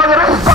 আমাদের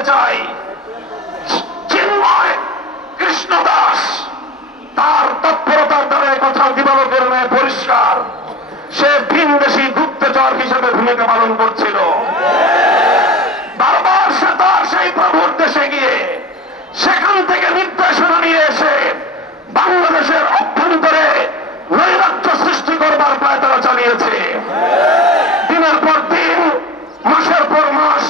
বলতে চাই, চিন্ময় তার তৎপরতার দ্বারা কথা দিবালকের নয় পরিষ্কার। সে ভিন দেশি গুপ্তচর হিসেবে ভূমিকা পালন করছিল। বারবার সে তার সেই প্রভুর দেশে গিয়ে সেখান থেকে নির্দেশনা নিয়ে এসে বাংলাদেশের অভ্যন্তরে নৈরাজ্য সৃষ্টি করবার পায় তারা চালিয়েছে। দিনের পর দিন, মাসের পর মাস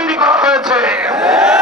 তৈরি করা হয়েছে।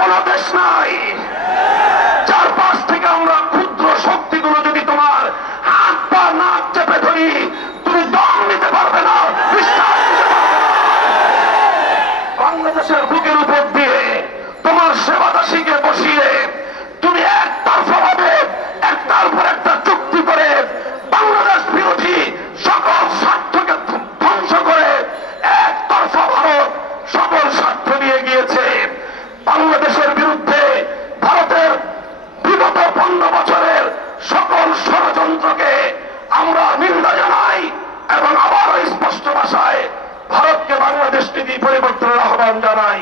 one of the snide. রাজনীতি পরিবর্তনের আহ্বান জানাই।